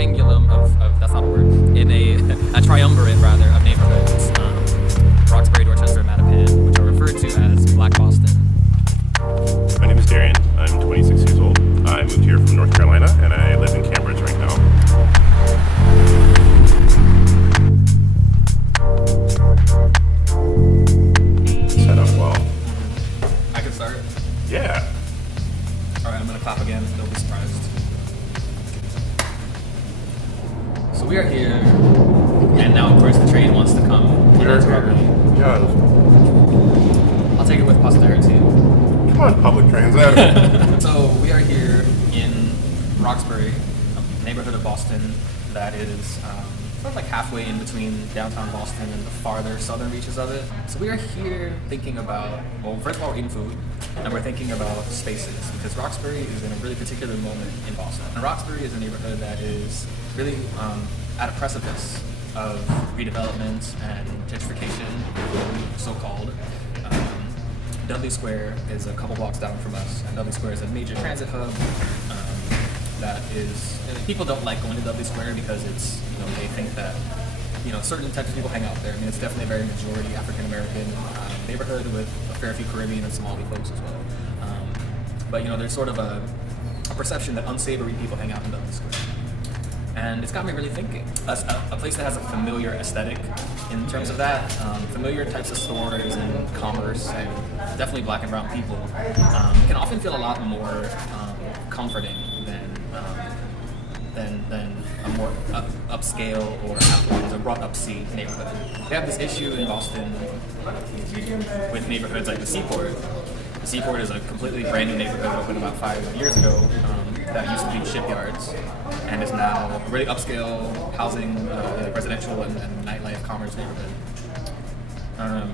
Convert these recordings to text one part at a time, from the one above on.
triangulum of that's not a word, in a triumvirate rather of neighborhoods, Roxbury, Dorchester, and Mattapan, which are referred to as Black Boston. My name is Darian. I'm 26 years old. I moved here from North Carolina, and I live in Cambridge right now. Set up well. I can start? Yeah. Alright, I'm gonna clap again, they'll be surprised. So we are here, and now of course the train wants to come. Yeah. I'll take it with posterity. Come on, public transit. So we are here in Roxbury, a neighborhood of Boston that is sort of like halfway in between downtown Boston and the farther southern reaches of it. So we are here thinking about, well, first of all, we're eating food, and we're thinking about spaces, because Roxbury is in a really particular moment in Boston. And Roxbury is a neighborhood that is really at a precipice of redevelopment and gentrification, so-called. Dudley Square is a couple blocks down from us, and Dudley Square is a major transit hub. That is, people don't like going to Dudley Square because it's, they think that, certain types of people hang out there. I mean, it's definitely a very majority African American neighborhood with a fair few Caribbean and Somali folks as well. But there's sort of a perception that unsavory people hang out in Dudley Square. And it's got me really thinking. A place that has a familiar aesthetic in terms of that, familiar types of stores and commerce, and definitely black and brown people, can often feel a lot more comforting than a more upscale or affluent or brought up C neighborhood. We have this issue in Boston with neighborhoods like the Seaport. The Seaport is a completely brand new neighborhood opened about 5 years ago that used to be shipyards and is now a really upscale housing, residential and nightlife commerce neighborhood.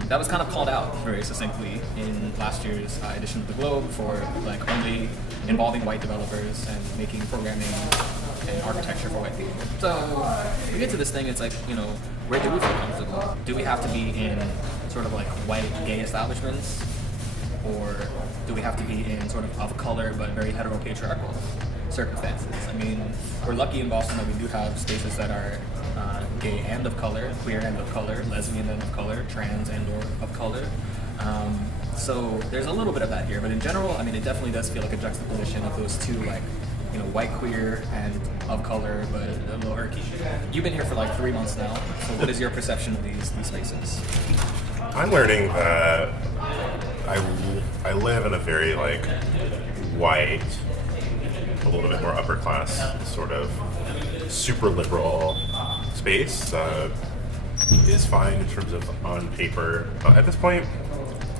That was kind of called out very succinctly in last year's edition of the Globe for only involving white developers and making programming and architecture for white people. So we get to this thing, it's like, where do we feel comfortable? Do we have to be in sort of like white gay establishments? Or do we have to be in sort of color but very heteropatriarchal circumstances? I mean, we're lucky in Boston that we do have spaces that are gay and of color, queer and of color, lesbian and of color, trans and or of color. So there's a little bit of that here, but in general, I mean, it definitely does feel like a juxtaposition of those two, white queer and of color, but a little irky. You've been here for 3 months now, so what is your perception of these spaces? I'm learning that I live in a very white, a little bit more upper class, sort of super liberal space that is fine in terms of on paper. At this point,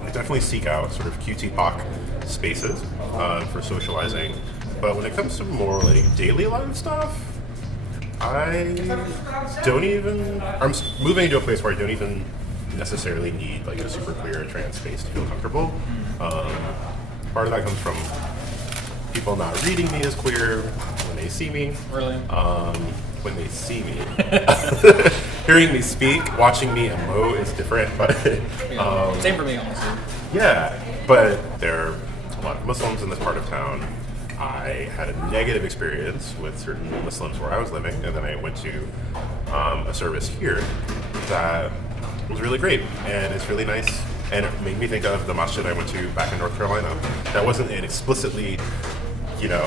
I definitely seek out sort of Qtpoc spaces for socializing. But when it comes to more daily life stuff, I'm moving into a place where I don't even necessarily need a super queer and trans space to feel comfortable. Part of that comes from people not reading me as queer when they see me. Really? When they see me. Hearing me speak, watching me emote is different, but same for me, honestly. Yeah, but there are a lot of Muslims in this part of town. I had a negative experience with certain Muslims where I was living, and then I went to a service here that was really great, and it's really nice, and it made me think of the masjid I went to back in North Carolina. That wasn't an explicitly,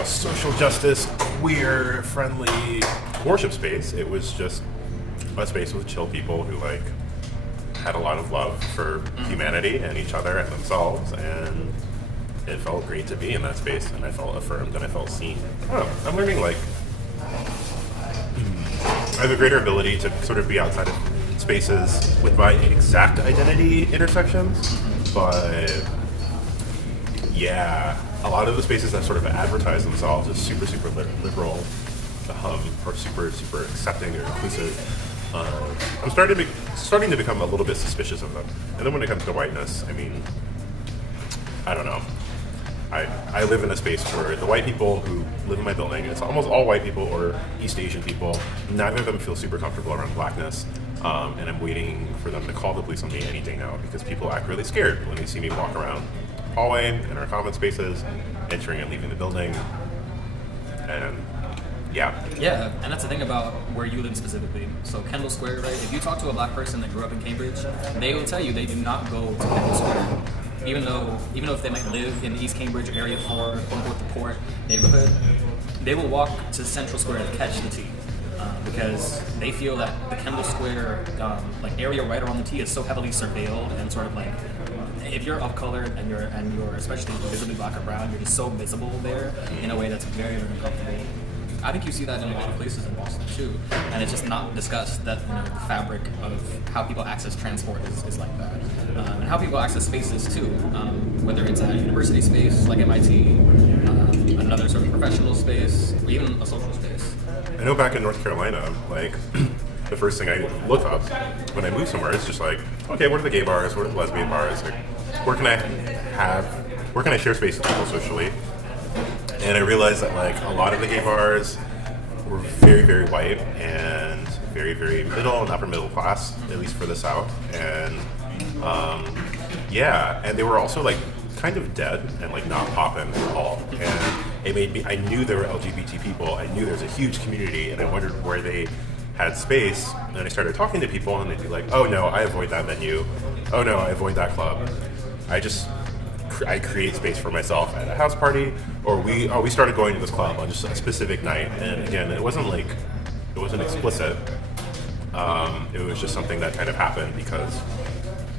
social justice, queer, friendly worship space. It was just a space with chill people who had a lot of love for humanity and each other and themselves, and it felt great to be in that space, and I felt affirmed and I felt seen. I'm learning I have a greater ability to sort of be outside of spaces with my exact identity intersections, but yeah, a lot of the spaces that sort of advertise themselves as super liberal or super accepting or inclusive, I'm starting to become a little bit suspicious of them. And then when it comes to whiteness, I mean, I don't know. I live in a space where the white people who live in my building, it's almost all white people or East Asian people. Neither of them feel super comfortable around blackness. And I'm waiting for them to call the police on me any day now because people act really scared when they see me walk around the hallway in our common spaces, entering and leaving the building. And Yeah. Yeah, and that's the thing about where you live specifically. So Kendall Square, right? If you talk to a black person that grew up in Cambridge, they will tell you they do not go to Kendall Square. Even though if they might live in the East Cambridge area for quote unquote the port neighborhood, they will walk to Central Square to catch the T. Because they feel that the Kendall Square like area right around the T is so heavily surveilled and sort of like, if you're of color and you're especially visibly black or brown, you're just so visible there in a way that's very, very uncomfortable. I think you see that in a lot of places in Boston too, and it's just not discussed that the fabric of how people access transport is like that, and how people access spaces too, whether it's a university space like MIT, another sort of professional space, or even a social space. I know back in North Carolina, like the first thing I look up when I move somewhere is just like, okay, what are the gay bars? What are the lesbian bars? Like, where can I share space with people socially? And I realized that like a lot of the gay bars were very, very white and very, very middle and upper middle class, at least for the South. And and they were also like kind of dead and like not popping at all. And it made me, I knew there were LGBT people, I knew there was a huge community, and I wondered where they had space. And I started talking to people and they'd be like, oh no, I avoid that venue. Oh no, I avoid that club. I create space for myself at a house party, or we started going to this club on just a specific night. And again, it wasn't explicit. It was just something that kind of happened because,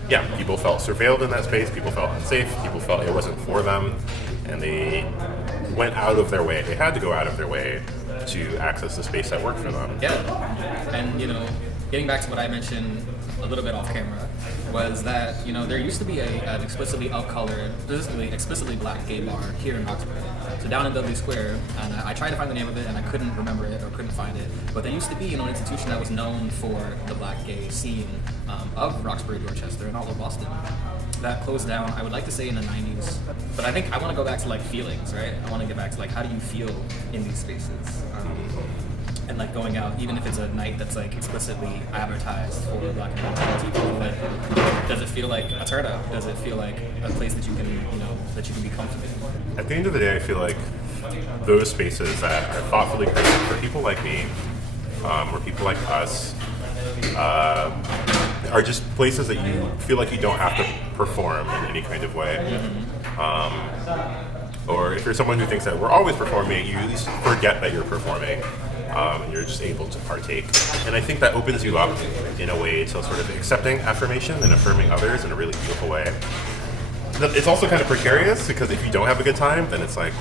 yeah, people felt surveilled in that space, people felt unsafe, people felt it wasn't for them, and they went out of their way. They had to go out of their way to access the space that worked for them. Yeah, and getting back to what I mentioned a little bit off camera, was that there used to be an explicitly of color, explicitly black gay bar here in Roxbury. So down in Dudley Square, and I tried to find the name of it and I couldn't remember it or couldn't find it. But there used to be an institution that was known for the black gay scene of Roxbury, Dorchester, and all of Boston. That closed down, I would like to say in the 90s. But I think I want to go back to like feelings, right? I want to get back to like, how do you feel in these spaces? And like going out, even if it's a night that's like explicitly advertised for black and brown people, but does it feel like a turnout? Does it feel like a place that you can, that you can be comfortable in? At the end of the day, I feel like those spaces that are thoughtfully created for people like me, or people like us, are just places that you feel like you don't have to perform in any kind of way. Or if you're someone who thinks that we're always performing, you at least forget that you're performing. And you're just able to partake. And I think that opens you up in a way to sort of accepting affirmation and affirming others in a really beautiful way. It's also kind of precarious because if you don't have a good time, then it's like,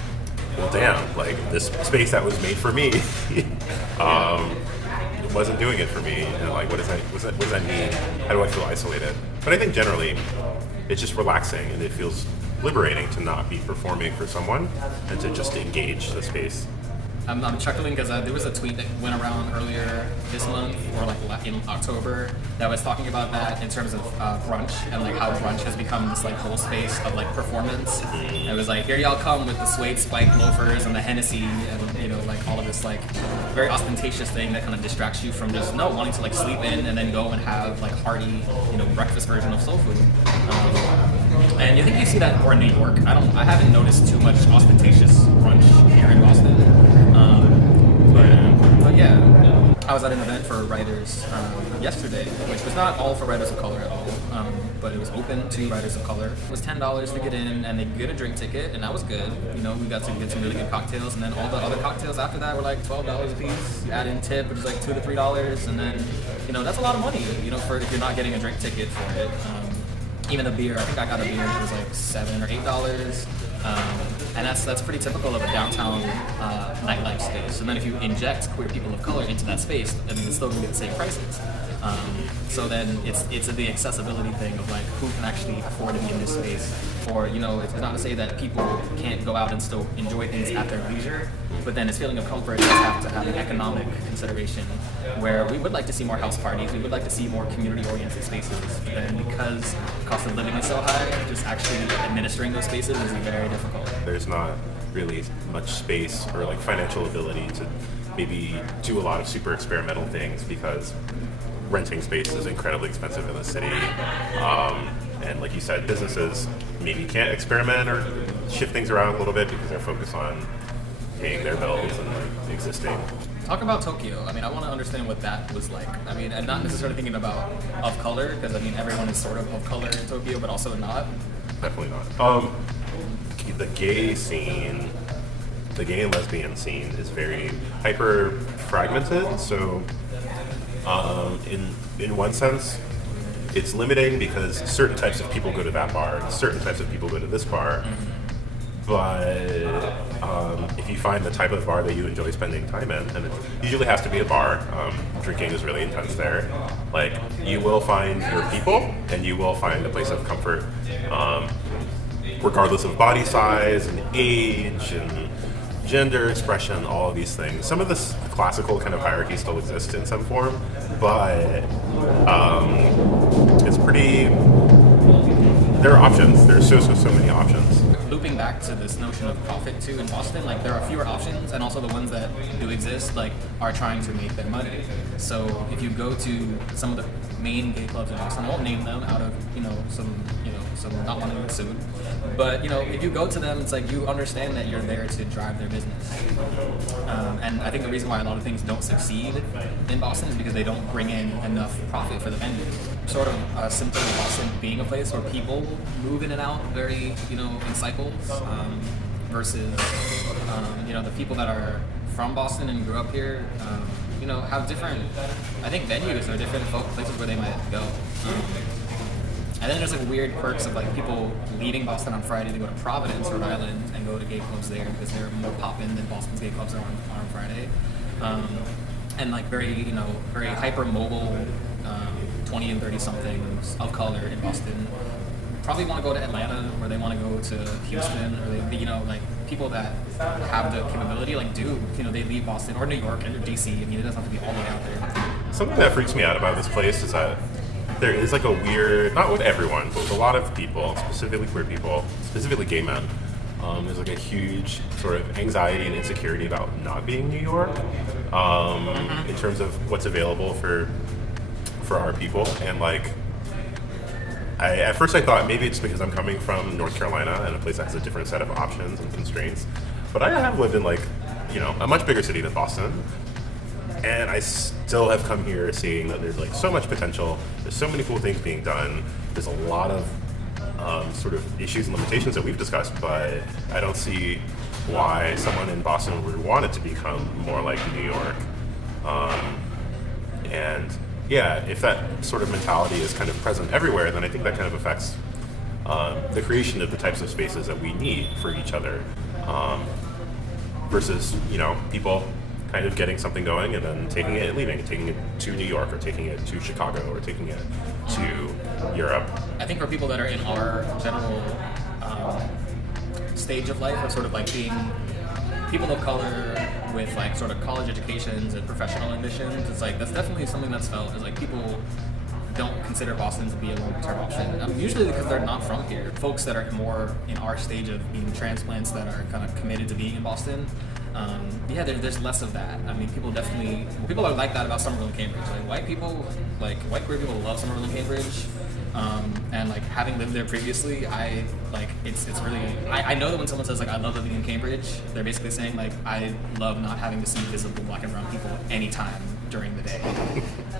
well, damn, like this space that was made for me it wasn't doing it for me. And like, what does that mean? How do I feel isolated? But I think generally, it's just relaxing and it feels liberating to not be performing for someone and to just engage the space. I'm chuckling because there was a tweet that went around earlier this month, or like in October, that was talking about that in terms of brunch, and like how brunch has become this like whole space of like performance. And it was like, here y'all come with the suede spiked loafers and the Hennessy, and like all of this like very ostentatious thing that kind of distracts you from just wanting to like sleep in and then go and have like hearty breakfast version of soul food. And you think you see that more in New York. I haven't noticed too much ostentatious brunch here in Boston. But yeah, I was at an event for writers yesterday, which was not all for writers of color at all, but it was open to writers of color. It was $10 to get in, and they get a drink ticket, and that was good. We got to get some really good cocktails, and then all the other cocktails after that were like $12 a piece. Add in tip, which is like $2 to $3, and then that's a lot of money, for if you're not getting a drink ticket for it. Even a beer, I think I got a beer, it was like $7 or $8. And that's pretty typical of a downtown nightlife space. And then if you inject queer people of color into that space, it's still going to be the same prices. So then it's the accessibility thing of like who can actually afford to be in this space. Or it's not to say that people can't go out and still enjoy things at their leisure, but then this feeling of comfort does have to have an economic consideration, where we would like to see more house parties, we would like to see more community-oriented spaces, but then because the cost of living is so high, just actually administering those spaces is very difficult. There's not really much space or like financial ability to maybe do a lot of super experimental things because renting space is incredibly expensive in the city. And like you said, businesses maybe can't experiment or shift things around a little bit because they're focused on paying their bills and like existing. Talk about Tokyo. I mean, I want to understand what that was like. I mean, and not necessarily thinking about of color, because I mean, everyone is sort of color in Tokyo, but also not. Definitely not. The gay scene, the gay and lesbian scene is very hyper fragmented. So, in one sense, it's limiting because certain types of people go to that bar, and certain types of people go to this bar. But if you find the type of bar that you enjoy spending time in, and it usually has to be a bar, drinking is really intense there. Like, you will find your people, and you will find a place of comfort, regardless of body size and age and gender expression, all of these things. Some of this classical kind of hierarchy still exists in some form, but it's pretty. There are options. There's so many options. Looping back to this notion of profit too in Boston, like there are fewer options, and also the ones that do exist, like, are trying to make their money. So if you go to some of the main gay clubs in Boston, I won't name them out of some not wanting to get sued, but if you go to them, it's like you understand that you're there to drive their business. And I think the reason why a lot of things don't succeed in Boston is because they don't bring in enough profit for the venue. Sort of a symptom of Boston being a place where people move in and out very, in cycles, versus, the people that are from Boston and grew up here, have different, I think, venues or different places where they might go. And then there's like weird quirks of like people leaving Boston on Friday to go to Providence, Rhode Island, and go to gay clubs there because they're more poppin' than Boston's gay clubs are on Friday. And like very hyper mobile 20 and 30 somethings of color in Boston probably want to go to Atlanta, or they want to go to Houston, or they like people that have the capability they leave Boston or New York or DC. I mean, it doesn't have to be all the way out there. Something that freaks me out about this place is that there is like a weird, not with everyone, but with a lot of people, specifically queer people, specifically gay men, there's like a huge sort of anxiety and insecurity about not being New York, in terms of what's available for our people. And like, at first I thought maybe it's because I'm coming from North Carolina and a place that has a different set of options and constraints, but I have lived in like, a much bigger city than Boston. And I still have come here seeing that there's like so much potential. There's so many cool things being done. There's a lot of sort of issues and limitations that we've discussed, but I don't see why someone in Boston would want it to become more like New York. And yeah, if that sort of mentality is kind of present everywhere, then I think that kind of affects the creation of the types of spaces that we need for each other, versus people kind of getting something going and then taking it and leaving, taking it to New York, or taking it to Chicago, or taking it to Europe. I think for people that are in our general stage of life, of sort of like being people of color with like sort of college educations and professional ambitions, it's like that's definitely something that's felt, is like people don't consider Boston to be a long-term option. Usually because they're not from here. Folks that are more in our stage of being transplants that are kind of committed to being in Boston, there's less of that. I mean, people are like that about Somerville and Cambridge. Like white queer people love Somerville and Cambridge, and like having lived there previously, it's really, I know that when someone says like I love living in Cambridge, they're basically saying like I love not having to see visible black and brown people anytime during the day.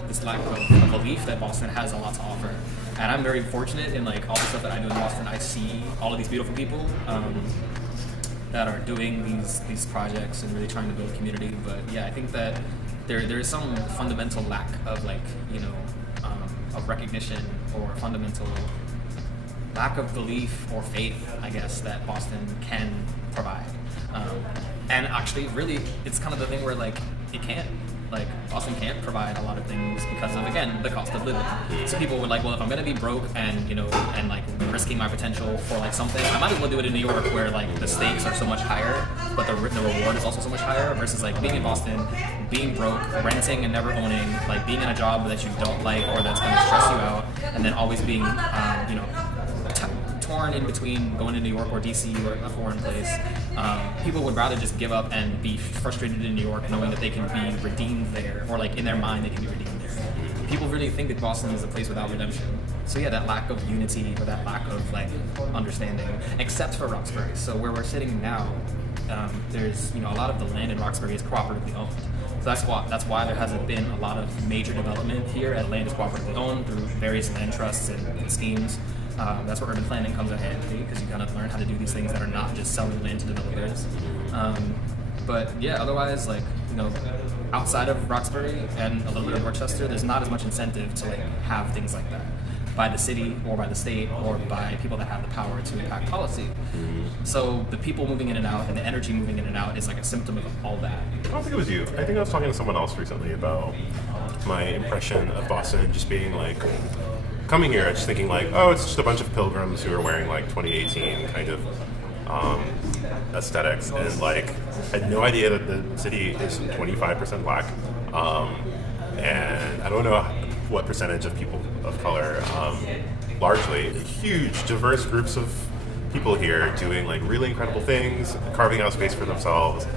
This lack of belief that Boston has a lot to offer, and I'm very fortunate in like all the stuff that I do in Boston. I see all of these beautiful people that are doing these projects and really trying to build a community. But yeah, I think that there is some fundamental lack of of recognition, or fundamental lack of belief or faith, I guess, that Boston can provide. And actually, really, it's kind of the thing where like it can't. Like Boston can't provide a lot of things because of, again, the cost of living. So people were like, well, if I'm gonna be broke and and like risking my potential for like something, I might as well do it in New York, where like the stakes are so much higher, but the reward is also so much higher, versus like being in Boston, being broke, renting and never owning, like being in a job that you don't like or that's gonna stress you out, and then always being torn in between going to New York or DC or a foreign place. People would rather just give up and be frustrated in New York, knowing that they can be redeemed there, or like in their mind they can be redeemed there. People really think that Boston is a place without redemption. So yeah, that lack of unity, or that lack of like understanding, except for Roxbury. So where we're sitting now, there's a lot of the land in Roxbury is cooperatively owned. So That's why there hasn't been a lot of major development here, as land is cooperatively owned through various land trusts and schemes. That's where urban planning comes in handy, because you kind of learn how to do these things that are not just selling land to developers. But yeah, otherwise, like, you know, outside of Roxbury and a little bit of Rochester, there's not as much incentive to like have things like that by the city or by the state or by people that have the power to impact policy. So the people moving in and out and the energy moving in and out is like a symptom of all that. I don't think it was you. I think I was talking to someone else recently about my impression of Boston just being like, coming here, just thinking like, oh, it's just a bunch of pilgrims who are wearing like 2018 kind of aesthetics, and like had no idea that the city is 25% black, and I don't know what percentage of people of color, largely huge diverse groups of people here doing like really incredible things, carving out space for themselves,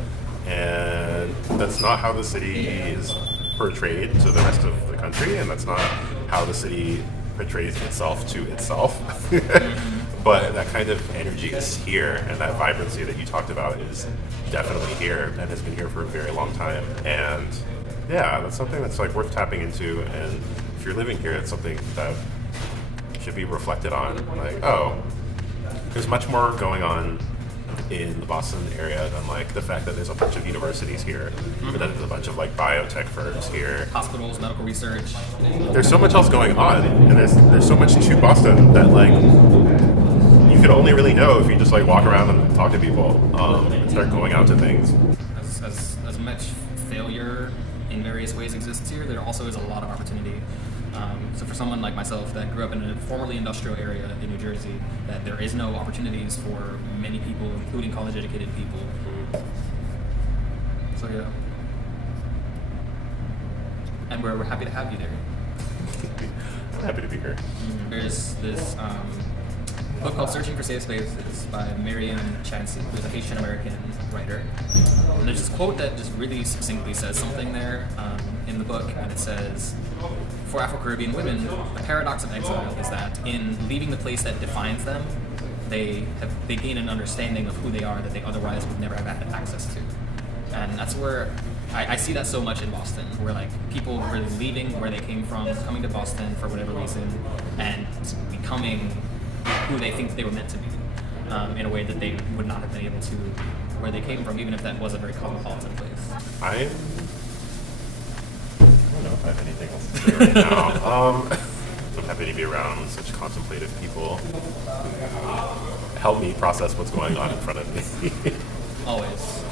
and that's not how the city is portrayed to the rest of the country, and that's not how the city portrays itself to itself. But that kind of energy is here, and that vibrancy that you talked about is definitely here and has been here for a very long time. And yeah, that's something that's like worth tapping into, and if you're living here, it's something that should be reflected on. Like, oh, there's much more going on in the Boston area than like the fact that there's a bunch of universities here, but that there's a bunch of like biotech firms here, Hospitals, medical research. there's so much else going on, and there's so much to Boston that like you could only really know if you just like walk around and talk to people, and start going out to things. As much failure in various ways exists here, there also is a lot of opportunity. So for someone like myself that grew up in a formerly industrial area in New Jersey, that there is no opportunities for many people, including college-educated people. So yeah. And we're happy to have you there. I'm happy to be here. There's this book called Searching for Safe Spaces by Miriam Chansey, who's a Haitian American writer. And there's this quote that just really succinctly says something there in the book, and it says, for Afro-Caribbean women, the paradox of exile is that in leaving the place that defines them, they gain an understanding of who they are that they otherwise would never have had access to. And that's where I see that so much in Boston, where like people were leaving where they came from, coming to Boston for whatever reason, and becoming who they think they were meant to be, in a way that they would not have been able to where they came from, even if that was a very cosmopolitan place. I don't know if I have anything else to say right now. I'm happy to be around such contemplative people who help me process what's going on in front of me. Always.